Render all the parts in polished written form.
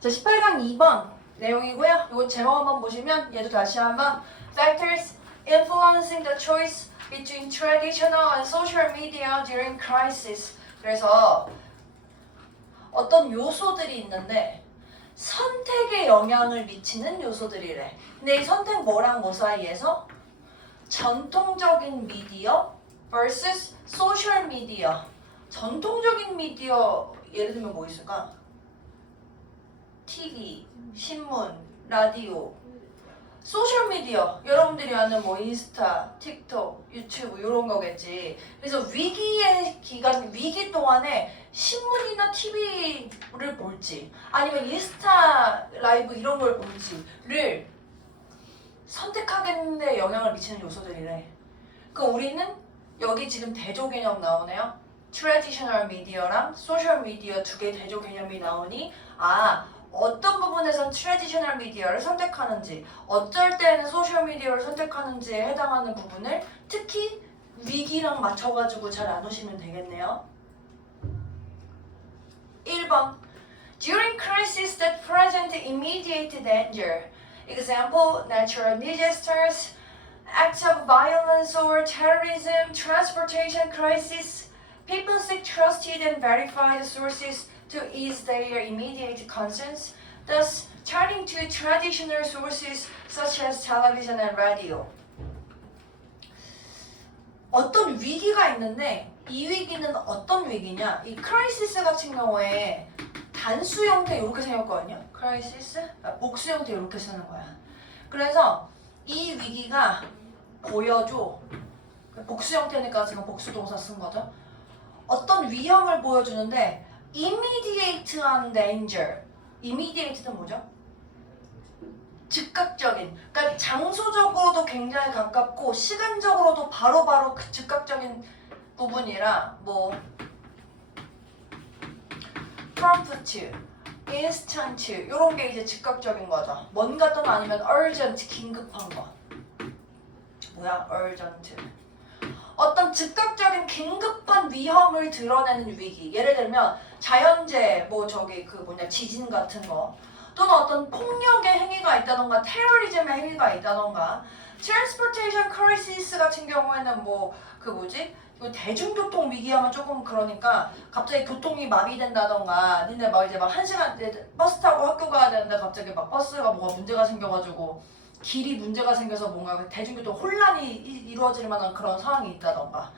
자, 18강 2번 내용이고요. 이거 제목 한번 보시면 얘도 다시 한번 Factors influencing the choice between traditional and social media during crisis. 그래서 어떤 요소들이 있는데 선택에 영향을 미치는 요소들이래. 근데 이 선택 뭐랑 뭐 사이에서? 전통적인 미디어 vs 소셜 미디어. 전통적인 미디어 예를 들면 뭐 있을까? TV, 신문, 라디오, 소셜 미디어. 여러분들이 아는 뭐 인스타, 틱톡, 유튜브 이런 거겠지. 그래서 위기의 기간, 위기 동안에 신문이나 TV를 볼지 아니면 인스타 라이브 이런 걸 볼지를 선택하겠는데 영향을 미치는 요소들이래. 그럼 우리는 여기 지금 대조 개념 나오네요. 트래디셔널 미디어랑 소셜 미디어 두 개 대조 개념이 나오니 어떤 부분에선 트래디셔널 미디어를 선택하는지 어쩔 때는 소셜 미디어를 선택하는지에 해당하는 부분을 특히 위기랑 맞춰가지고 잘 나누시면 되겠네요. 1번 During crisis that present immediate danger Example, natural disasters, acts of violence or terrorism, transportation crisis People seek trusted and verified sources to ease their immediate concerns, thus turning to traditional sources such as television and radio. 어떤 위기가 있는데 이 위기는 어떤 위기냐? 이 크라이시스 같은 경우에 단수 형태 이렇게 생겼거든요. 크라이시스, 복수 형태 이렇게 쓰는 거야. 그래서 이 위기가 보여줘. 복수 형태니까 지금 복수 동사 쓴 거죠. 어떤 위험을 보여주는데 immediate한 danger. immediate는 뭐죠? 즉각적인. 그러니까 장소적으로도 굉장히 가깝고 시간적으로도 바로바로 그 즉각적인 부분이라 뭐 prompt, instant 이런 게 이제 즉각적인 거죠. 뭔가 또는 아니면 urgent 긴급한 거. 뭐야 urgent. 어떤 즉각적인 긴급한 위험을 드러내는 위기. 예를 들면 자연재해, 지진 같은 거. 또는 어떤 폭력의 행위가 있다던가 테러리즘의 행위가 있다던가 transportation crisis 같은 경우에는 대중교통 위기하면 조금 그러니까 갑자기 교통이 마비된다던가 니네 이제 1시간 버스 타고 학교 가야 되는데 갑자기 버스가 뭐가 문제가 생겨가지고 길이 문제가 생겨서 뭔가 대중교통 혼란이 이루어질 만한 그런 상황이 있다던가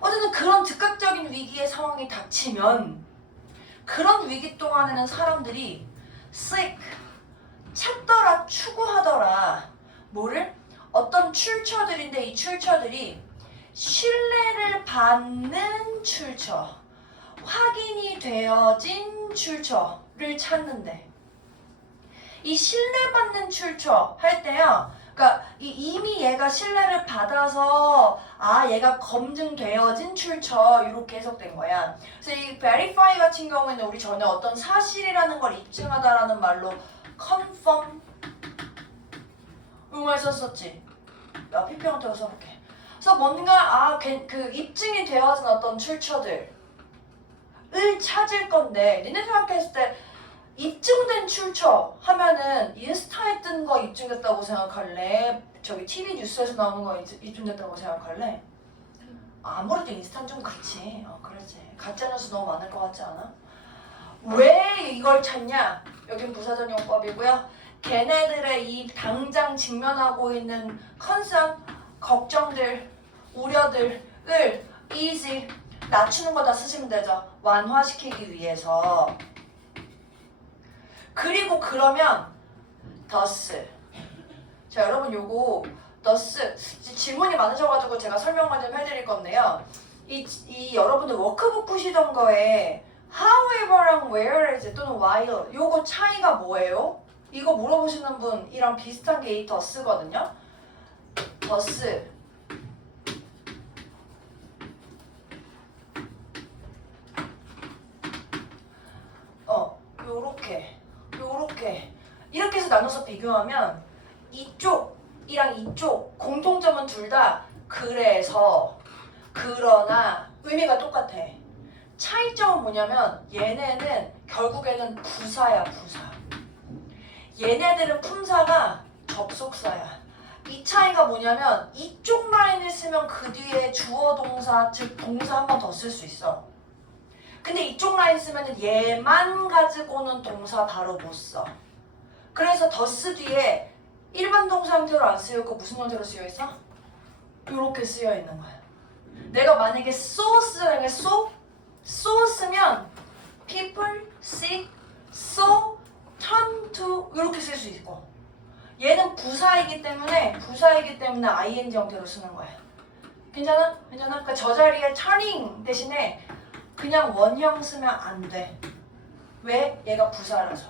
어쨌든 그런 즉각적인 위기의 상황이 닥치면 그런 위기 동안에는 사람들이 seek, 찾더라, 추구하더라 뭐를? 어떤 출처들인데 이 출처들이 신뢰를 받는 출처, 확인이 되어진 출처를 찾는데 이 신뢰받는 출처 할 때요. 그러니까 이미 얘가 신뢰를 받아서 얘가 검증되어진 출처 이렇게 해석된 거야. 그래서 이 verify 같은 경우에는 우리 전에 어떤 사실이라는 걸 입증하다라는 말로 confirm 이런 말 썼었지. PP형태로 써볼게. 그래서 뭔가 입증이 되어진 어떤 출처들을 찾을 건데 니네 생각했을 때 입증된 출처 하면은 인스타에 뜬 거 입증됐다고 생각할래? TV 뉴스에서 나오는 거 입증됐다고 생각할래? 아무래도 인스타는 좀 그렇지. 그렇지. 가짜뉴스 너무 많을 것 같지 않아? 왜 이걸 찾냐? 여긴 부사전용법이고요. 걔네들의 이 당장 직면하고 있는 컨선, 걱정들, 우려들을 easy 낮추는 거다 쓰시면 되죠. 완화시키기 위해서. 그리고 그러면 thus. 자, 여러분 요거 thus 질문이 많으셔가지고 제가 설명을 좀 해드릴 건데요. 이 여러분들 워크북 푸시던 거에 however랑 whereas 또는 while 요거 차이가 뭐예요? 이거 물어보시는 분이랑 비슷한 게 이 thus거든요. thus 이렇게 해서 나눠서 비교하면 이쪽이랑 이쪽 공통점은 둘 다 그래서 그러나 의미가 똑같아. 차이점은 뭐냐면 얘네는 결국에는 부사야 부사. 얘네들은 품사가 접속사야. 이 차이가 뭐냐면 이쪽 라인을 쓰면 그 뒤에 주어 동사 즉 동사 한 번 더 쓸 수 있어. 근데 이쪽 라인 쓰면 얘만 가지고는 동사 바로 못 써. 그래서 더스 뒤에 일반 동사 형태로 안 쓰여있고 무슨 형태로 쓰여있어? 이렇게 쓰여있는 거야. 내가 만약에 so 쓰는 게 so 쓰면 people, sick, so, turn to 이렇게 쓸 수 있고 얘는 부사이기 때문에 ing 형태로 쓰는 거야. 괜찮아? 그러니까 저 자리에 turning 대신에 그냥 원형 쓰면 안 돼. 왜? 얘가 부사라서.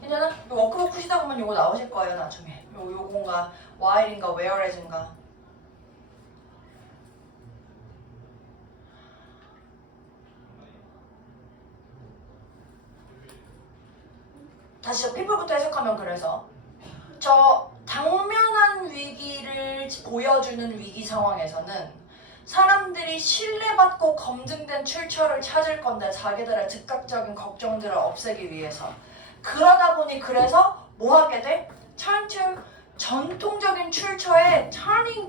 괜찮아? 워크북 푸시다 보면 요거 나오실 거예요 나중에. 요건가 while인가 whereas인가. 다시 people부터 해석하면 그래서 저 당면한 위기를 보여주는 위기 상황에서는 사람들이 신뢰받고 검증된 출처를 찾을 건데 자기들의 즉각적인 걱정들을 없애기 위해서 그러다 보니 그래서 뭐 하게 돼? turn to 전통적인 출처에 turning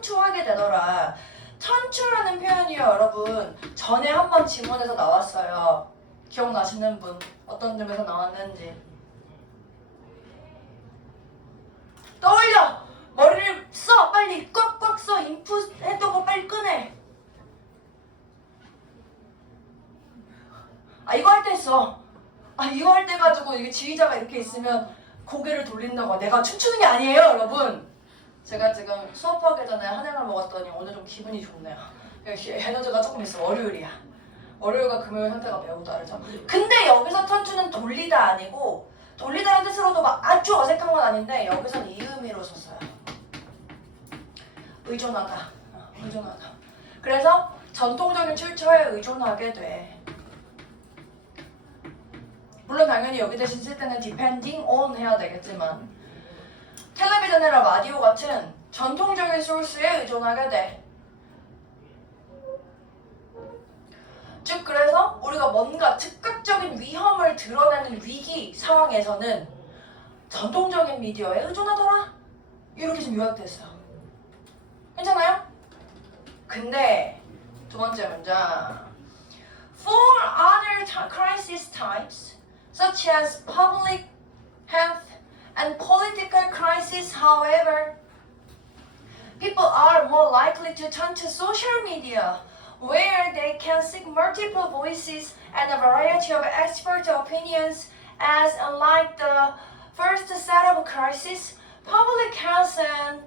to 하게 되더라. turn to라는 표현이요 여러분 전에 한번 지문에서 나왔어요. 기억나시는 분 어떤 점에서 나왔는지 떠올려! 머리를 써! 빨리 꽉꽉 써! 인풋 했던 거 빨리 꺼내! 이거 할 때 써! 이거 할 때 가지고 이게 지휘자가 이렇게 있으면 고개를 돌린다고 내가 춤추는 게 아니에요 여러분! 제가 지금 수업하기 전에 한약을 먹었더니 오늘 좀 기분이 좋네요. 에너지가 조금 있어. 월요일이야. 월요일과 금요일 상태가 매우 다르죠. 근데 여기서 턴투는 돌리다 아니고 돌리다라는 뜻으로도 막 아주 어색한 건 아닌데 여기서는 이 의미로 썼어요. 의존하다. 의존하다. 그래서 전통적인 출처에 의존하게 돼. 물론 당연히 여기 대신 쓸 때는 depending on 해야 되겠지만 텔레비전이나 라디오 같은 전통적인 소스에 의존하게 돼. 즉 그래서 우리가 뭔가 즉각적인 위험을 드러내는 위기 상황에서는 전통적인 미디어에 의존하더라. 이렇게 좀 요약됐어. 괜찮아요? 근데 두 번째 문장 For other crisis types such as public health and political crisis, however, people are more likely to turn to social media where they can seek multiple voices and a variety of expert opinions as unlike the first set of crises, public health and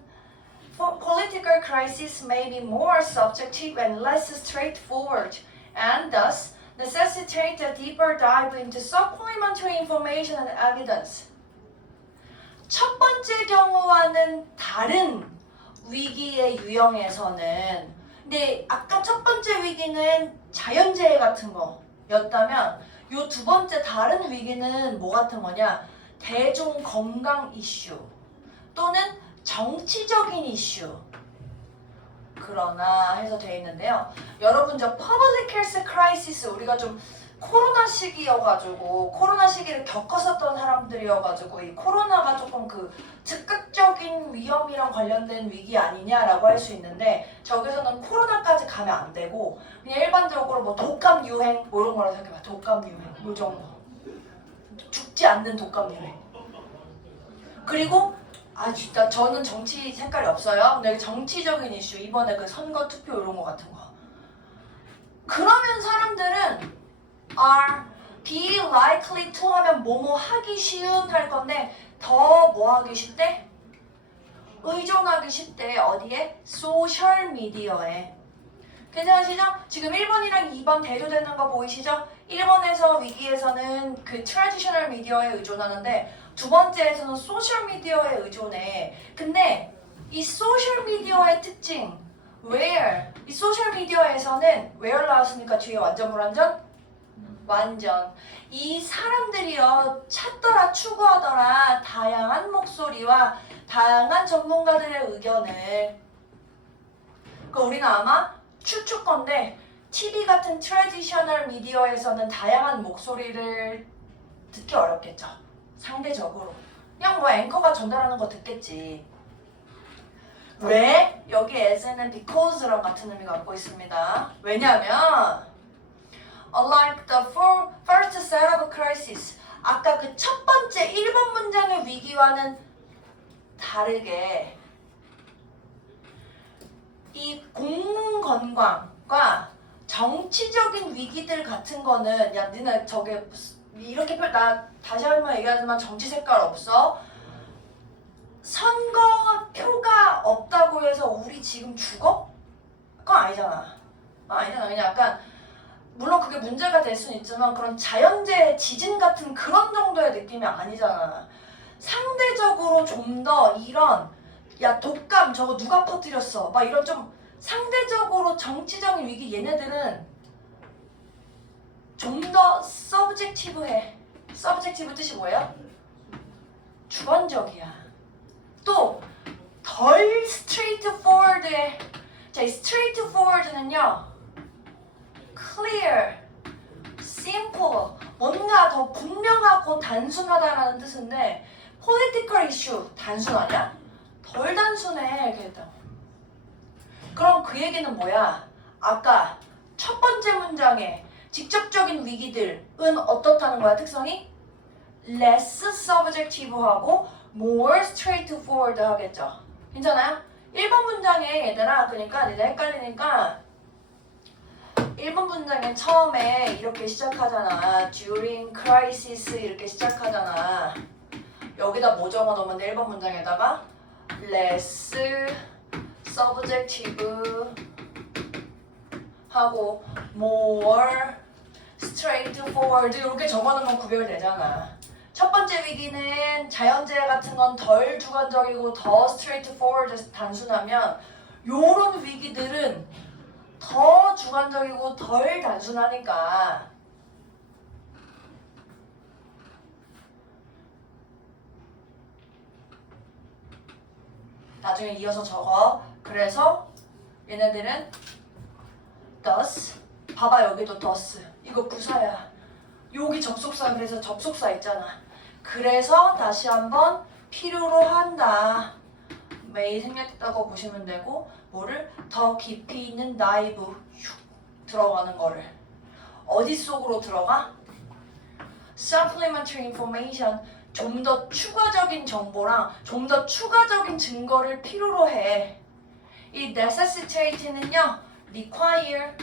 political crisis may be more subjective and less straightforward and thus necessitate a deeper dive into supplementary information and evidence. 첫 번째 경우와는 다른 위기의 유형에서는 근데 아까 첫 번째 위기는 자연재해 같은 거였다면 요 두 번째 다른 위기는 뭐 같은 거냐? 대중 건강 이슈 또는 정치적인 이슈 그러나 해서 돼 있는데요. 여러분 저 public health crisis 우리가 좀 코로나 시기여가지고 코로나 시기를 겪었었던 사람들이어가지고 이 코로나가 조금 그 즉각적인 위험이랑 관련된 위기 아니냐라고 할 수 있는데 저기서는 코로나까지 가면 안 되고 그냥 일반적으로 뭐 독감 유행 뭐 이런 거라고 생각해봐. 독감 유행 요 정도 죽지 않는 독감 유행 그리고 진짜 저는 정치 색깔이 없어요. 근데 정치적인 이슈 이번에 그 선거 투표 이런 거 같은 거 그러면 사람들은 are be likely to 하면 뭐뭐 하기 쉬운 할 건데 더 뭐 하기 쉽대? 의존하기 쉽대. 어디에? 소셜 미디어에. 괜찮으시죠? 지금 1번이랑 2번 대조되는 거 보이시죠? 1번에서 위기에서는 그 트래디셔널 미디어에 의존하는데 두 번째에서는 소셜 미디어에 의존해. 근데 이 소셜 미디어의 특징 where 이 소셜 미디어에서는 where 나왔으니까 뒤에 완전 불완전? 완전. 이 사람들이요 찾더라 추구하더라 다양한 목소리와 다양한 전문가들의 의견을 우리는 아마 추측 건데 TV 같은 트래디셔널 미디어에서는 다양한 목소리를 듣기 어렵겠죠. 상대적으로. 그냥 뭐 앵커가 전달하는 거 듣겠지. 왜? 여기 as는 because랑 같은 의미 갖고 있습니다. 왜냐면 unlike the first set of crises, 아까 그 첫 번째 1번 문장의 위기와는 다르게 이 공문 건강과 정치적인 위기들 같은 거는 야 니네 저게 이렇게 나 다시 한번 얘기하지만 정치 색깔 없어. 선거표가 없다고 해서 우리 지금 죽어? 그건 아니잖아. 아니잖아. 그냥 약간 물론 그게 문제가 될 수는 있지만 그런 자연재해, 지진 같은 그런 정도의 느낌이 아니잖아. 상대적으로 좀 더 이런 야 독감 저거 누가 퍼뜨렸어? 막 이런 좀 상대적으로 정치적인 위기 얘네들은 좀 더 서브젝티브해. 서브젝티브 뜻이 뭐예요? 주관적이야. 또 덜 스트레이트포워드해. 자, 이 스트레이트포워드는요 clear, simple, 뭔가 더 분명하고 단순하다라는 뜻인데 political issue 단순하냐? 덜 단순해. 이렇게 했다. 그럼 그 얘기는 뭐야? 아까 첫 번째 문장에 직접적인 위기들은 어떻다는 거야? 특성이? less subjective하고 more straightforward 하겠죠. 괜찮아요? 1번 문장에 얘들아 그러니까 니네 헷갈리니까 1번 문장에 처음에 이렇게 시작하잖아. during crisis 이렇게 시작하잖아. 여기다 뭐 적어놓으면 돼? 1번 문장에다가 less subjective 하고 more straightforward 이렇게 적어놓으면 구별되잖아. 첫 번째 위기는 자연재해 같은 건 덜 주관적이고 더 straightforward 단순하면 요런 위기들은 더 주관적이고 덜 단순하니까 나중에 이어서 적어. 그래서 얘네들은 thus 봐봐 여기도 thus 이거 부사야. 여기 접속사 그래서 접속사 있잖아. 그래서 다시 한번 필요로 한다. may 생략했다고 보시면 되고 뭐를 더 깊이 있는 다이브 들어가는 거를 어디 속으로 들어가? supplementary information 좀 더 추가적인 정보랑 좀 더 추가적인 증거를 필요로 해. 이 necessitate는요 require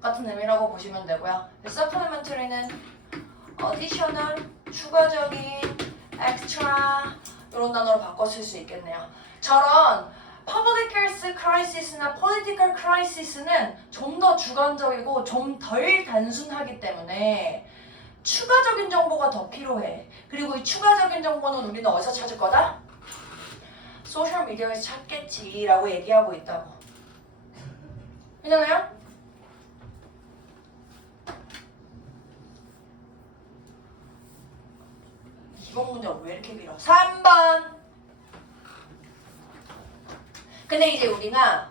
같은 의미라고 보시면 되고요. supplementary는 additional 추가적인 extra 이런 단어로 바꿔 쓸 수 있겠네요. 저런 public health crisis나 political crisis는 좀 더 주관적이고 좀 덜 단순하기 때문에 추가적인 정보가 더 필요해. 그리고 이 추가적인 정보는 우리는 어디서 찾을 거다? 소셜미디어에서 찾겠지라고 얘기하고 있다고. 괜찮아요? 이번 문제 왜 이렇게 길어? 3번. 근데 이제 우리가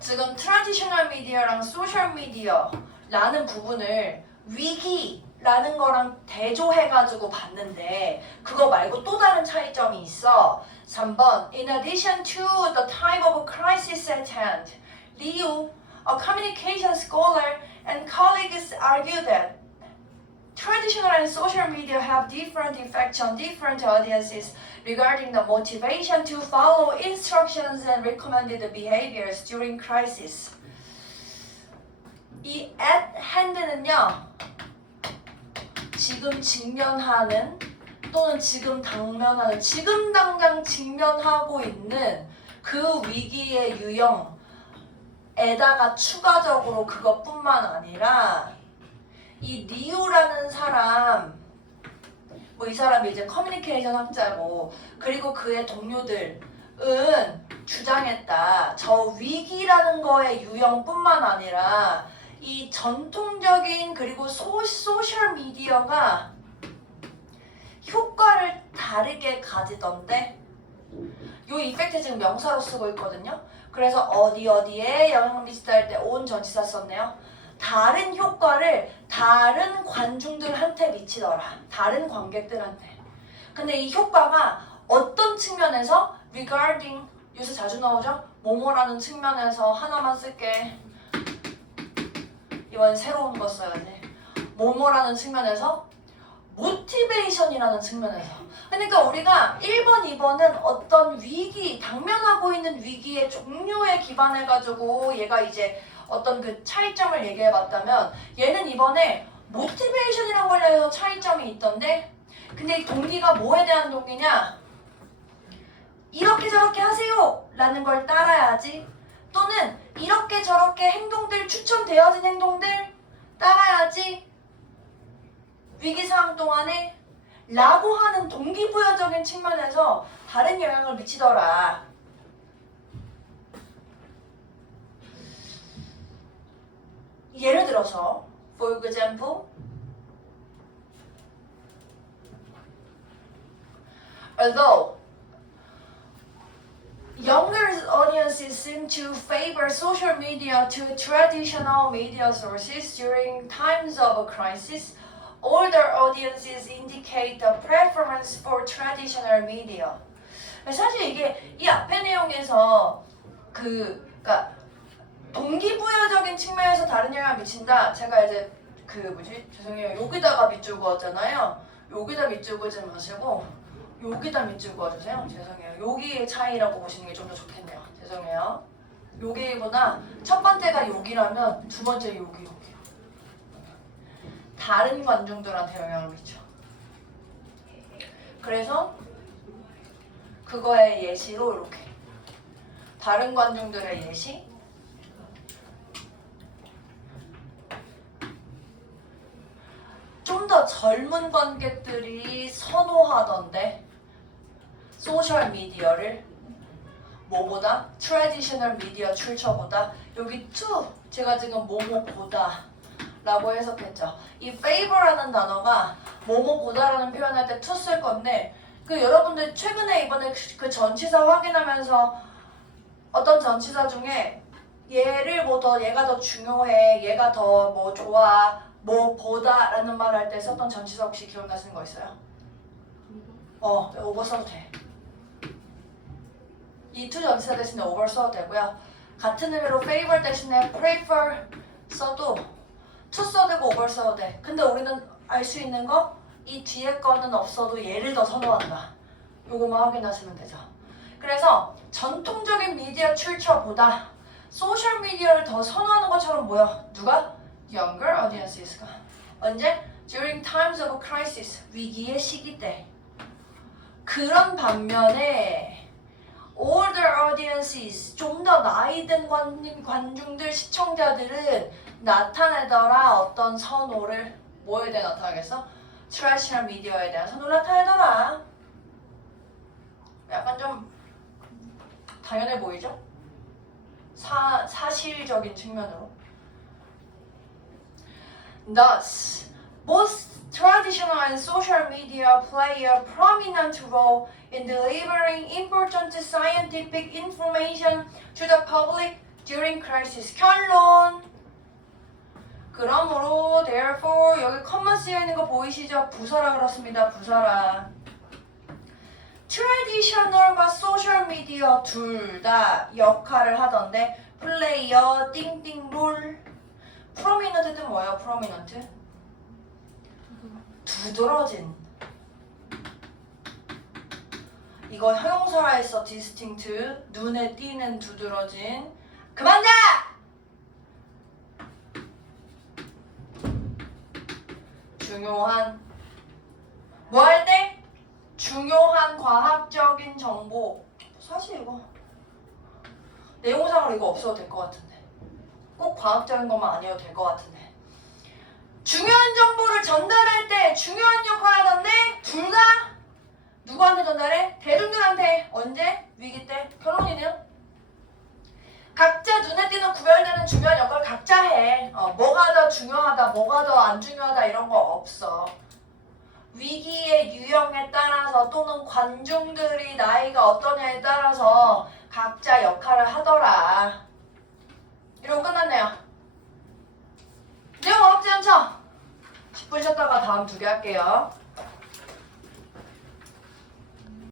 지금 트래디셔널 미디어랑 소셜 미디어라는 부분을 위기라는 거랑 대조해가지고 봤는데 그거 말고 또 다른 차이점이 있어. 3번. In addition to the type of crisis at hand, Liu, a communication scholar, and colleagues argue that traditional and social media have different effects on different audiences regarding the motivation to follow instructions and recommended behaviors during crisis. 이 at hand는요, 지금 직면하는 또는 지금 당면하는, 지금 당장 직면하고 있는 그 위기의 유형에다가 추가적으로 그것뿐만 아니라 이 리우라는 사람, 뭐 이 사람이 이제 커뮤니케이션 학자고 그리고 그의 동료들은 주장했다. 저 위기라는 거의 유형뿐만 아니라 이 전통적인 그리고 소셜 미디어가 효과를 다르게 가지던데 요 이펙트 지금 명사로 쓰고 있거든요. 그래서 어디에 영향을 미치다 할 때 온 전치사 썼네요. 다른 효과를 다른 관중들한테 미치더라. 다른 관객들한테. 근데 이 효과가 어떤 측면에서 regarding 요새 자주 나오죠? 뭐뭐라는 측면에서 하나만 쓸게. 이번 새로운 거 써야지. 뭐뭐라는 측면에서 모티베이션이라는 측면에서. 그러니까 우리가 1번, 2번은 어떤 위기, 당면하고 있는 위기의 종류에 기반해가지고 얘가 이제 어떤 그 차이점을 얘기해봤다면 얘는 이번에 모티베이션이라는 걸로 차이점이 있던데 근데 이 동기가 뭐에 대한 동기냐? 이렇게 저렇게 하세요! 라는 걸 따라야지 또는 이렇게 저렇게 행동들 추천되어진 행동들 따라야지 위기상황 동안에 라고 하는 동기부여적인 측면에서 다른 영향을 미치더라. 예를 들어서 for example although younger audiences seem to favor social media to traditional media sources during times of a crisis, older audiences indicate a preference for traditional media. 사실 이게 이 앞의 내용에서 그러니까 동기부여적인 측면에서 다른 영향을 미친다. 제가 이제 죄송해요. 여기다가 밑줄 그었잖아요. 여기다 밑줄 그지 마시고 여기다 밑줄 그어주세요. 죄송해요. 여기의 차이라고 보시는 게 좀 더 좋겠네요. 죄송해요. 여기보다 첫 번째가 여기라면 두 번째 여기. 다른 관중들한테 영향을 미쳐. 그래서 그거의 예시로 이렇게 다른 관중들의 예시 좀 더 젊은 관객들이 선호하던데 소셜 미디어를 뭐보다? 트래디셔널 미디어 출처보다 여기 to 제가 지금 뭐뭐보다 라고 해석했죠. 이 favor라는 단어가 뭐뭐보다라는 표현할 때 to 쓸 건데 그 여러분들 최근에 이번에 그 전치사 확인하면서 어떤 전치사 중에 얘를 뭐 더 얘가 더 중요해 얘가 더 뭐 좋아 뭐 보다 라는 말 할 때 썼던 전치사 혹시 기억나시는 거 있어요? over 써도 돼. 이 to 전치사 대신에 over 써도 되고요. 같은 의미로 favor 대신에 prefer 써도 to 써도 되고 over 써도 돼. 근데 우리는 알 수 있는 거 이 뒤에 거는 없어도 얘를 더 선호한다. 요거만 확인하시면 되죠. 그래서 전통적인 미디어 출처보다 소셜 미디어를 더 선호하는 것처럼 보여. 누가? Younger audience가. 언제? During times of crisis. 위기의 시기 때. 그런 반면에 older audiences, 좀 더 나이 든 관중들, 시청자들은 나타내더라 어떤 선호를 뭐에 대해 나타나겠어? 트래디셔널 미디어에 대한 선호를 나타내더라. 약간 좀 당연해 보이죠? 사실적인 측면으로. Thus, both traditional and social media play a prominent role in delivering important scientific information to the public during crisis. 결론! 그러므로, therefore, 여기 컴마 쓰여 있는 거 보이시죠? 부사라 그렇습니다. 부사라. 트래디셔널과 소셜미디어 둘 다 역할을 하던데 플레이어, 띵띵, 롤. 프로미넌트 뜻 뭐예요? 프로미넌트? 두드러진. 이거 형용사라 했어. 디스팅트. 눈에 띄는 두드러진. 그만 자! 중요한 뭐 할 때? 중요한 과학적인 정보. 사실 이거 내용상으로 이거 없어도 될 것 같은데 꼭 과학적인 것만 아니어도 될 것 같은데 중요한 정보를 전달할 때 중요한 역할을 하던데 둘 다 누구한테 전달해? 대중들한테. 언제? 위기 때. 결론이네요. 각자 눈에 띄는 구별되는 중요한 역할을 각자 해. 뭐가 더 중요하다, 뭐가 더 안 중요하다 이런 거 없어. 위기의 유형에 따라서 또는 관중들이 나이가 어떠냐에 따라서 각자 역할을 하더라. 이러고 끝났네요. 허벅지 한쳐. 10분 쉬었다가 다음 두 개 할게요.